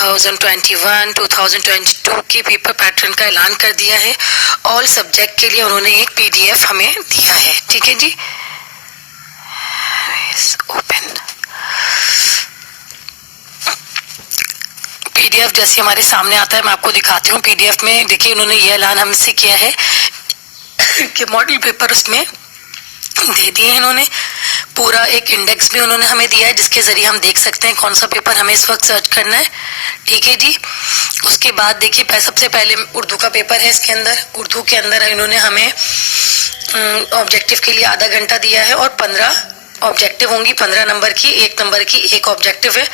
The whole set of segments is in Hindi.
2021 2022 के पेपर पैटर्न का ऐलान कर दिया है। ऑल सब्जेक्ट के लिए उन्होंने एक पीडीएफ हमें दिया है। ठीक है जी, ओपन पीडीएफ जैसे हमारे सामने आता है मैं आपको दिखाती हूँ। पीडीएफ में देखिए उन्होंने ये ऐलान हमसे किया है कि मॉडल पेपर उसमें दे दिए। इन्होंने पूरा एक इंडेक्स भी उन्होंने हमें दिया है जिसके जरिए हम देख सकते हैं कौन सा पेपर हमें इस वक्त सर्च करना है। ठीक है जी, उसके बाद देखिए सबसे पहले उर्दू का पेपर है। इसके अंदर उर्दू के अंदर इन्होंने हमें ऑब्जेक्टिव के लिए आधा घंटा दिया है और 15 ऑब्जेक्टिव होंगी, 15 नंबर की, 1 नंबर की एक ऑब्जेक्टिव है।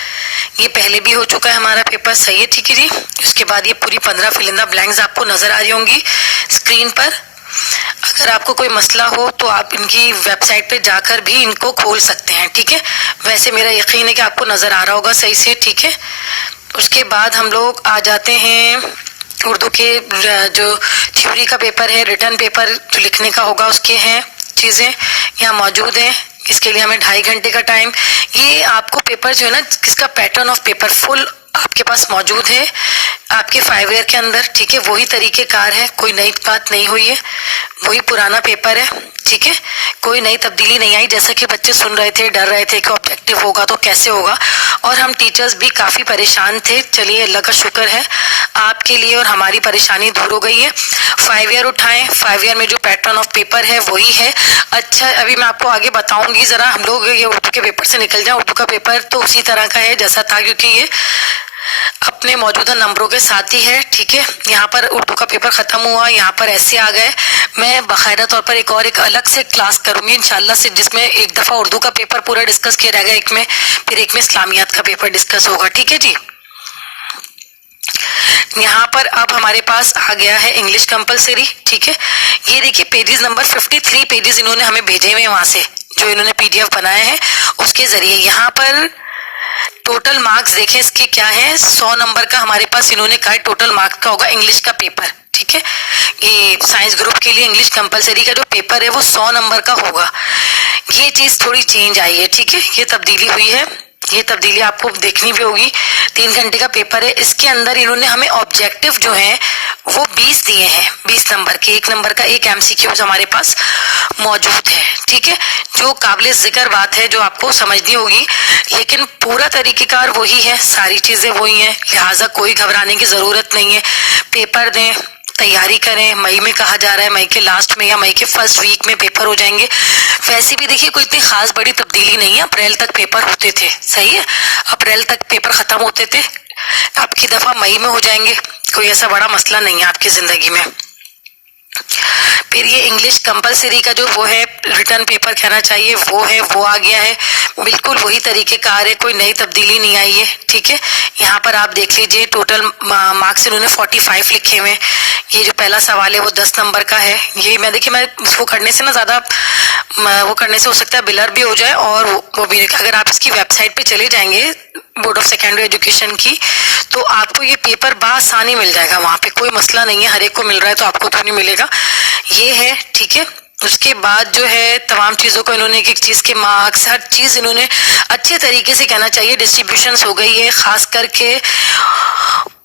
ये पहले भी हो चुका है हमारा पेपर, सही है। ठीक है जी, उसके बाद ये पूरी 15 फिल इन द ब्लैंक्स आपको नजर आ रही होंगी स्क्रीन पर। अगर आपको कोई मसला हो तो आप इनकी वेबसाइट पे जाकर भी इनको खोल सकते हैं। ठीक है, वैसे मेरा यकीन है कि आपको नजर आ रहा होगा सही से। ठीक है, उसके बाद हम लोग आ जाते हैं उर्दू के जो थ्योरी का पेपर है, रिटर्न पेपर जो लिखने का होगा उसके हैं चीजें यहाँ मौजूद है। इसके लिए हमें 2.5 घंटे का टाइम। ये आपको पेपर जो है ना, किसका पैटर्न ऑफ पेपर फुल आपके पास मौजूद है आपके 5 ईयर के अंदर। ठीक है, वही तरीकेकार है, कोई नई बात नहीं हुई है, वही पुराना पेपर है। ठीक है, कोई नई तब्दीली नहीं आई। जैसा कि बच्चे सुन रहे थे, डर रहे थे कि ऑब्जेक्टिव होगा तो कैसे होगा, और हम टीचर्स भी काफी परेशान थे। चलिए अल्लाह का शुक्र है आपके लिए और हमारी परेशानी दूर हो गई है। 5 ईयर उठाएं, 5 ईयर में जो पैटर्न ऑफ पेपर है वही है। अच्छा, अभी मैं आपको आगे बताऊंगी, जरा हम लोग ये उर्दू के पेपर से निकल जाए। उर्दू का पेपर तो उसी तरह का है जैसा था, क्योंकि ये अपने मौजूदा नंबरों के साथ ही है। ठीक है, यहाँ पर उर्दू का पेपर खत्म हुआ, यहाँ पर ऐसे आ गए। मैं बाकायदा तौर पर एक अलग से क्लास करूंगी इंशाल्लाह से, जिसमें एक दफा उर्दू का पेपर पूरा डिस्कस किया जाएगा, एक में फिर एक में इस्लामियात का पेपर डिस्कस होगा। ठीक है जी, यहाँ पर अब हमारे पास आ गया है इंग्लिश कंपलसरी। ठीक है, ये देखिए पेजेस नंबर 53 पेजेस इन्होंने हमें भेजे हुए वहां से, जो इन्होंने पीडीएफ बनाए हैं उसके जरिए। यहाँ पर टोटल मार्क्स देखें इसके क्या है, 100 नंबर का हमारे पास इन्होंने कहा टोटल मार्क्स का होगा इंग्लिश का पेपर। ठीक है, ये साइंस ग्रुप के लिए इंग्लिश कंपलसरी का जो पेपर है वो 100 नंबर का होगा। ये चीज थोड़ी चेंज आई है। ठीक है, ये तब्दीली हुई है, ये तब्दीली आपको देखनी भी होगी। 3 घंटे का पेपर है, इसके अंदर इन्होंने हमें ऑब्जेक्टिव जो है वो 20 दिए हैं, 20 नंबर के। 1 नंबर का एक एमसीक्यूज हमारे पास मौजूद है। ठीक है, जो काबिल जिक्र बात है, जो आपको समझनी होगी, लेकिन पूरा तरीकेकार वही है, सारी चीजें वही हैं, लिहाजा कोई घबराने की जरूरत नहीं है। पेपर दें, तैयारी करें। मई में कहा जा रहा है, मई के लास्ट में या मई के फर्स्ट वीक में पेपर हो जाएंगे। वैसे भी देखिए कोई इतनी खास बड़ी तब्दीली नहीं है, अप्रैल तक पेपर होते थे, सही है, अप्रैल तक पेपर खत्म होते थे, आपकी दफा मई में हो जाएंगे, कोई ऐसा बड़ा मसला नहीं है आपकी जिंदगी में। फिर ये इंग्लिश कंपलसरी का जो वो है रिटर्न पेपर कहना चाहिए वो है, वो आ गया है, बिल्कुल वही तरीके कार है, कोई नई तब्दीली नहीं आई है। ठीक है, यहाँ पर आप देख लीजिए टोटल मार्क्स इन्होंने 45 लिखे हुए। ये जो पहला सवाल है वो 10 नंबर का है। ये मैं देखिए, मैं वो करने से ना ज्यादा वो करने से हो सकता है बिलर भी हो जाए, और वो भी अगर आप इसकी वेबसाइट पे चले जाएंगे बोर्ड ऑफ सेकेंडरी एजुकेशन की, तो आपको ये पेपर बआसानी मिल जाएगा, वहां पे कोई मसला नहीं है। हर एक को मिल रहा है तो आपको तो नहीं मिलेगा, ये है। ठीक है, उसके बाद जो है तमाम चीजों को इन्होंने एक एक चीज के मार्क्स, हर चीज इन्होंने अच्छे तरीके से कहना चाहिए डिस्ट्रीब्यूशन हो गई है। खास करके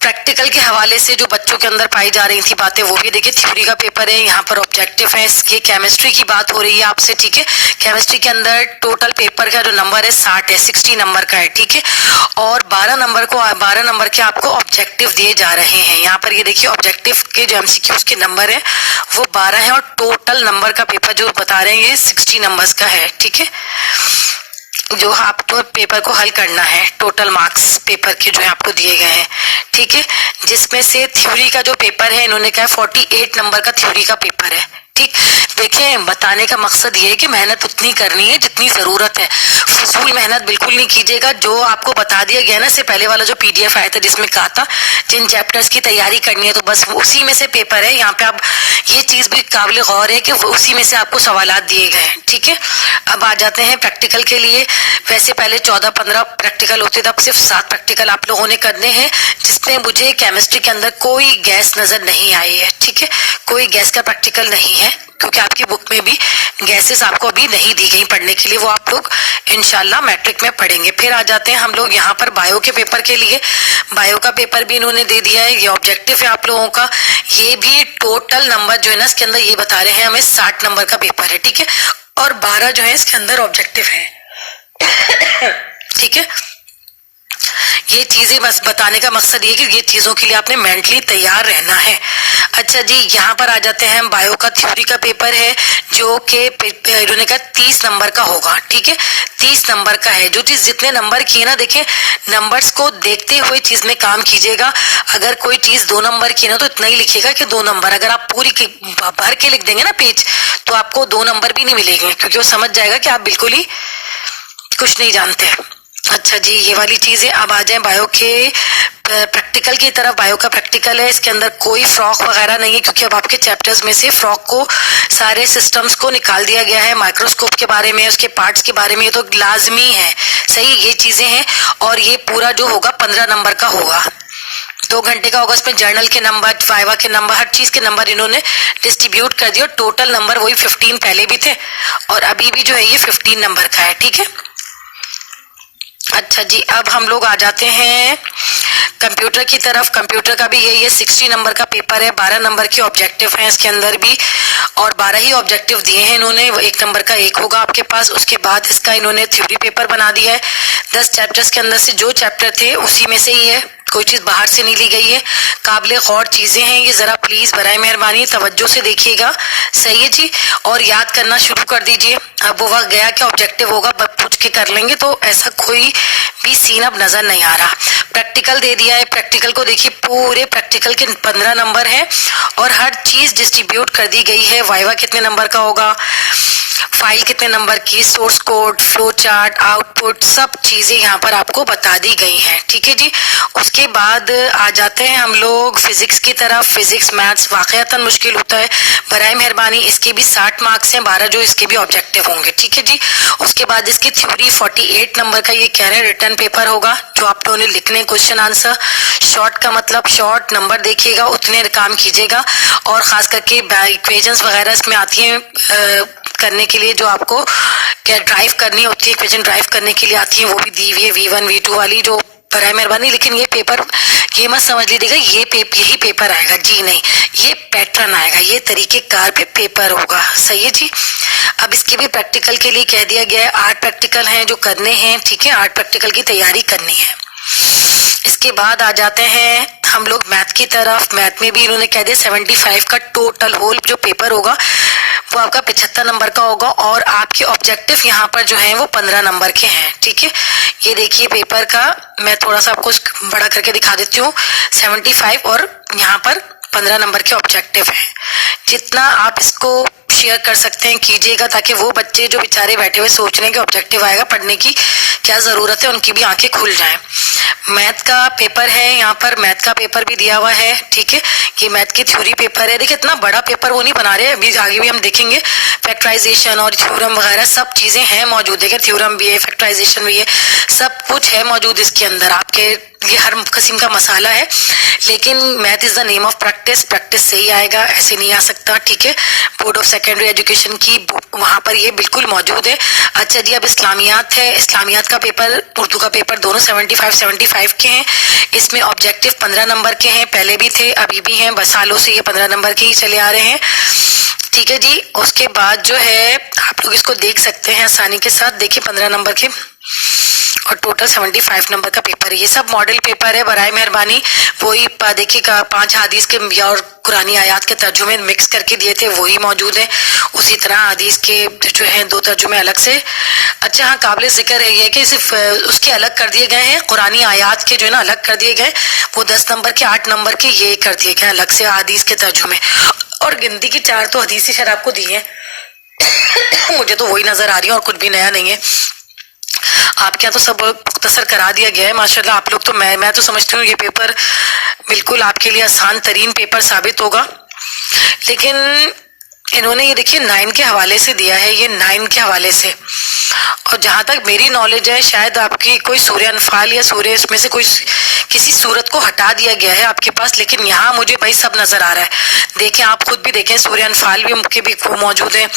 प्रैक्टिकल के हवाले से जो बच्चों के अंदर पाई जा रही थी बातें वो भी देखिए। थ्योरी का पेपर है, यहाँ पर ऑब्जेक्टिव है, इसकी केमिस्ट्री की बात हो रही है आपसे। ठीक है, केमिस्ट्री के अंदर टोटल पेपर का जो नंबर है 60 है, 60 नंबर का है। ठीक है, और 12 नंबर के आपको ऑब्जेक्टिव दिए जा रहे हैं। यहाँ पर ये देखिए ऑब्जेक्टिव के जो एमसीक्यूज के नंबर है वो 12 है, और टोटल नंबर का पेपर जो बता रहे हैं ये 60 नंबर्स का है। ठीक है, जो आपको पेपर को हल करना है, टोटल मार्क्स पेपर के जो है आपको दिए गए हैं। ठीक है, जिसमें से थ्योरी का जो पेपर है इन्होंने कहा 48 नंबर का थ्योरी का पेपर है। ठीक, देखें बताने का मकसद ये है कि मेहनत उतनी करनी है जितनी जरूरत है, फजूल मेहनत बिल्कुल नहीं कीजिएगा। जो आपको बता दिया गया ना, से पहले वाला जो पीडीएफ आया था जिसमें कहा था जिन चैप्टर्स की तैयारी करनी है तो बस उसी में से पेपर है। यहाँ पे आप ये चीज भी काबिल गौर है कि उसी में से आपको सवालात दिए गए हैं। ठीक है, अब आ जाते हैं प्रैक्टिकल के लिए। वैसे पहले 14-15 प्रैक्टिकल होते थे, अब सिर्फ 7 प्रैक्टिकल आप लोगों ने करने हैं। जिसमें मुझे केमिस्ट्री के अंदर कोई गैस नजर नहीं आई है, ठीक है, कोई गैस का प्रैक्टिकल नहीं है, क्योंकि आपकी बुक में भी गैसेस आपको अभी नहीं दी गई पढ़ने के लिए, वो आप लोग इंशाल्लाह मैट्रिक में पढ़ेंगे। फिर आ जाते हैं हम लोग यहाँ पर बायो के पेपर के लिए। बायो का पेपर भी इन्होंने दे दिया है, ये ऑब्जेक्टिव है आप लोगों का। ये भी टोटल नंबर जो है ना इसके अंदर ये बता रहे हैं हमें 60 नंबर का पेपर है, ठीक है, और 12 जो है इसके अंदर ऑब्जेक्टिव है, ठीक है। ये चीजें बस बताने का मकसद ये कि ये चीजों के लिए आपने मेंटली तैयार रहना है। अच्छा जी, यहाँ पर आ जाते हैं, बायो का थ्योरी का पेपर है जो कि इन्होंने कहा 30 नंबर का होगा, ठीक है, 30 नंबर का है। जो चीज जितने नंबर की है ना, देखें नंबर्स को देखते हुए चीज में काम कीजिएगा। अगर कोई चीज 2 नंबर की है ना तो इतना ही लिखिएगा कि 2 नंबर। अगर आप पूरी भर के लिख देंगे ना पेज तो आपको 2 नंबर भी नहीं मिलेंगे, क्योंकि वो समझ जाएगा कि आप बिल्कुल ही कुछ नहीं जानते। अच्छा जी, ये वाली चीज है। अब आ जाए बायो के प्रैक्टिकल की तरफ। बायो का प्रैक्टिकल है, इसके अंदर कोई फ्रॉक वगैरह नहीं है, क्योंकि अब आपके चैप्टर्स में से फ्रॉक को सारे सिस्टम्स को निकाल दिया गया है। माइक्रोस्कोप के बारे में, उसके पार्ट्स के बारे में ये तो लाजमी है, सही, ये चीजें हैं। और ये पूरा जो होगा 15 नंबर का होगा, 2 घंटे का होगा। उसमें जर्नल के नंबर, वाइवा के नंबर, हर चीज के नंबर इन्होंने डिस्ट्रीब्यूट कर दिया। टोटल नंबर वही 15 पहले भी थे और अभी भी जो है ये 15 नंबर का है, ठीक है। अच्छा जी, अब हम लोग आ जाते हैं कंप्यूटर की तरफ। कंप्यूटर का भी यही है, 60 नंबर का पेपर है, 12 नंबर के ऑब्जेक्टिव हैं इसके अंदर भी, और 12 ही ऑब्जेक्टिव दिए हैं इन्होंने। 1 नंबर का 1 होगा आपके पास। उसके बाद इसका इन्होंने थ्योरी पेपर बना दिया है। 10 चैप्टर्स के अंदर से जो चैप्टर थे उसी में से ही है, कोई चीज बाहर से नहीं ली गई है। काबिले गौर चीजें हैं ये, जरा प्लीज बराए मेहरबानी तवज्जो से देखिएगा, सही है जी, और याद करना शुरू कर दीजिए। अब वो वक्त गया कि ऑब्जेक्टिव होगा पूछ के कर लेंगे, तो ऐसा कोई भी सीन अब नजर नहीं आ रहा। प्रैक्टिकल दे दिया है, प्रैक्टिकल को देखिए, पूरे प्रैक्टिकल के 15 नंबर है और हर चीज डिस्ट्रीब्यूट कर दी गई है। वाइवा कितने नंबर का होगा, फाइल कितने नंबर की, source code, flow chart, output, सब चीजें यहाँ पर आपको बता दी गई हैं, ठीक है जी। उसके बाद आ जाते हैं हम लोग फिजिक्स की तरफ। फिजिक्स मैथ्स वाकयातन मुश्किल होता है, बराए मेहरबानी इसके भी 60 मार्क्स हैं, 12 जो इसके भी ऑब्जेक्टिव होंगे, ठीक है जी। उसके बाद इसकी थ्योरी 48 नंबर का ये कह रहे हैं रिटर्न पेपर होगा, जो आप लोगों ने लिखने क्वेश्चन आंसर। शॉर्ट का मतलब शॉर्ट नंबर देखिएगा, उतने काम कीजिएगा, और खास करके इक्वेशंस वगैरह इसमें आती हैं करने के लिए, जो आपको क्या ड्राइव करनी होती है, इक्वेशन ड्राइव करने के लिए आती है, वो भी दी हुई है V1 V2 वाली, जो बराए मेहरबानी। लेकिन ये पेपर ये मत समझ लीजिएगा यही पेपर आएगा जी, नहीं, ये पैटर्न आएगा, ये तरीके कार पे पेपर होगा, सही है जी। अब इसके भी प्रैक्टिकल के लिए कह दिया गया है, 8 प्रैक्टिकल हैं जो करने हैं, ठीक है, 8 प्रैक्टिकल की तैयारी करनी है। इसके बाद आ जाते हैं हम लोग मैथ की तरफ। मैथ में भी इन्होंने कह दिया 75 का टोटल होल जो पेपर होगा वो आपका 75 नंबर का होगा, और आपके ऑब्जेक्टिव यहाँ पर जो है वो 15 नंबर के हैं, ठीक है। ये देखिए पेपर का मैं थोड़ा सा आपको बड़ा करके दिखा देती हूँ। 75 और यहाँ पर 15 नंबर के ऑब्जेक्टिव हैं। जितना आप इसको शेयर कर सकते हैं कीजिएगा, ताकि वो बच्चे जो बेचारे बैठे हुए सोच रहे हैं कि ऑब्जेक्टिव आएगा, पढ़ने की क्या जरूरत है, उनकी भी आंखें खुल जाएं। मैथ का पेपर है, यहाँ पर मैथ का पेपर भी दिया हुआ है, ठीक है। ये मैथ की थ्योरी पेपर है। देखिए इतना बड़ा पेपर वो नहीं बना रहे, अभी आगे भी हम देखेंगे। फैक्टराइजेशन और थ्योरम वगैरह सब चीजें हैं मौजूद है, थ्योरम भी है, फैक्टराइजेशन भी है, सब कुछ है मौजूद इसके अंदर। आपके ये हर किस्म का मसाला है, लेकिन math is the name of practice, practice से ही आएगा, ऐसे नहीं आ सकता, ठीक है। बोर्ड ऑफ सेकेंडरी एजुकेशन की वहां पर ये बिल्कुल मौजूद है। अच्छा जी, अब इस्लामियात है। इस्लामियात का पेपर, उर्दू का पेपर, दोनों 75 के हैं। इसमें ऑब्जेक्टिव 15 नंबर के हैं, पहले भी थे अभी भी हैं, बस सालों से ये 15 नंबर के ही चले आ रहे हैं, ठीक है जी। उसके बाद जो है आप लोग इसको देख सकते हैं आसानी के साथ, देखिए 15 नंबर के और टोटल 75 नंबर का पेपर है। ये सब मॉडल पेपर है, बराए मेहरबानी वही देखिएगा। 5 हदीस के और कुरानी आयात के तर्जुमे मिक्स करके दिए थे, वही मौजूद है। उसी तरह हदीस के जो हैं 2 तर्जुमे अलग से। अच्छा हाँ, काबिल जिक्र है ये कि सिर्फ उसके अलग कर दिए गए हैं, कुरानी आयात के जो है ना अलग कर दिए गए, वो 10 नंबर के 8 नंबर के ये कर दिए गए अलग से हदीस के तर्जुमे। और गिनती की 4 तो हदीस ही शायद आपको दी है मुझे तो वही नजर आ रही है और कुछ भी नया नहीं है। आपके यहाँ तो सब मुख्तसर करा दिया गया है माशाल्लाह। आप लोग तो मैं तो समझती हूँ ये पेपर बिल्कुल आपके लिए आसान तरीन पेपर साबित होगा। लेकिन इन्होंने ये देखिए 9 के हवाले से दिया है, ये 9 के हवाले से। और जहां तक मेरी नॉलेज है शायद आपकी कोई सूर्य अनफाल या सूर्य इसमें से कोई किसी सूरत को हटा दिया गया है आपके पास, लेकिन यहाँ मुझे भाई सब नजर आ रहा है। देखें, आप खुद भी देखें, सूर्य अनफाल भी के भी मौजूद है,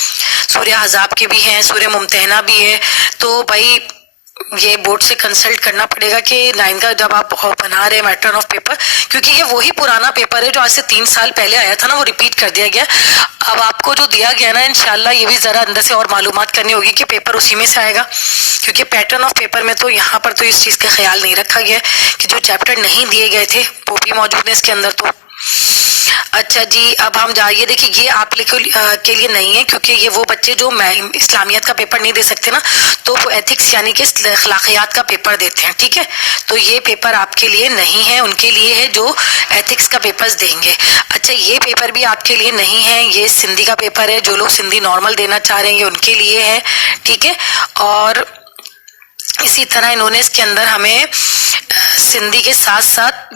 सूर्य अहज़ाब के भी हैं, सूर्य मुमतहना भी है। तो भाई ये बोर्ड से कंसल्ट करना पड़ेगा कि 9 का जब आप बना रहे हैं पैटर्न ऑफ पेपर, क्योंकि ये वही पुराना पेपर है जो आज से 3 साल पहले आया था ना, वो रिपीट कर दिया गया। अब आपको जो दिया गया ना, इंशाल्लाह ये भी जरा अंदर से और मालूमात करनी होगी कि पेपर उसी में से आएगा, क्योंकि पैटर्न ऑफ पेपर में तो यहाँ पर तो इस चीज का ख्याल नहीं रखा गया कि जो चैप्टर नहीं दिए गए थे वो भी मौजूद है इसके अंदर। तो अच्छा जी, अब हम जाइए, देखिए ये आप के लिए नहीं है, क्योंकि ये वो बच्चे जो इस्लामियत का पेपर नहीं दे सकते ना, तो वो एथिक्स यानी कि अखलाकियात का पेपर देते हैं, ठीक है। तो ये पेपर आपके लिए नहीं है, उनके लिए है जो एथिक्स का पेपर्स देंगे। अच्छा, ये पेपर भी आपके लिए नहीं है, ये सिंधी का पेपर है, जो लोग सिंधी नॉर्मल देना चाह रहे हैं उनके लिए है, ठीक है। और इसी तरह इन्होंने इसके अंदर हमें सिंधी के साथ साथ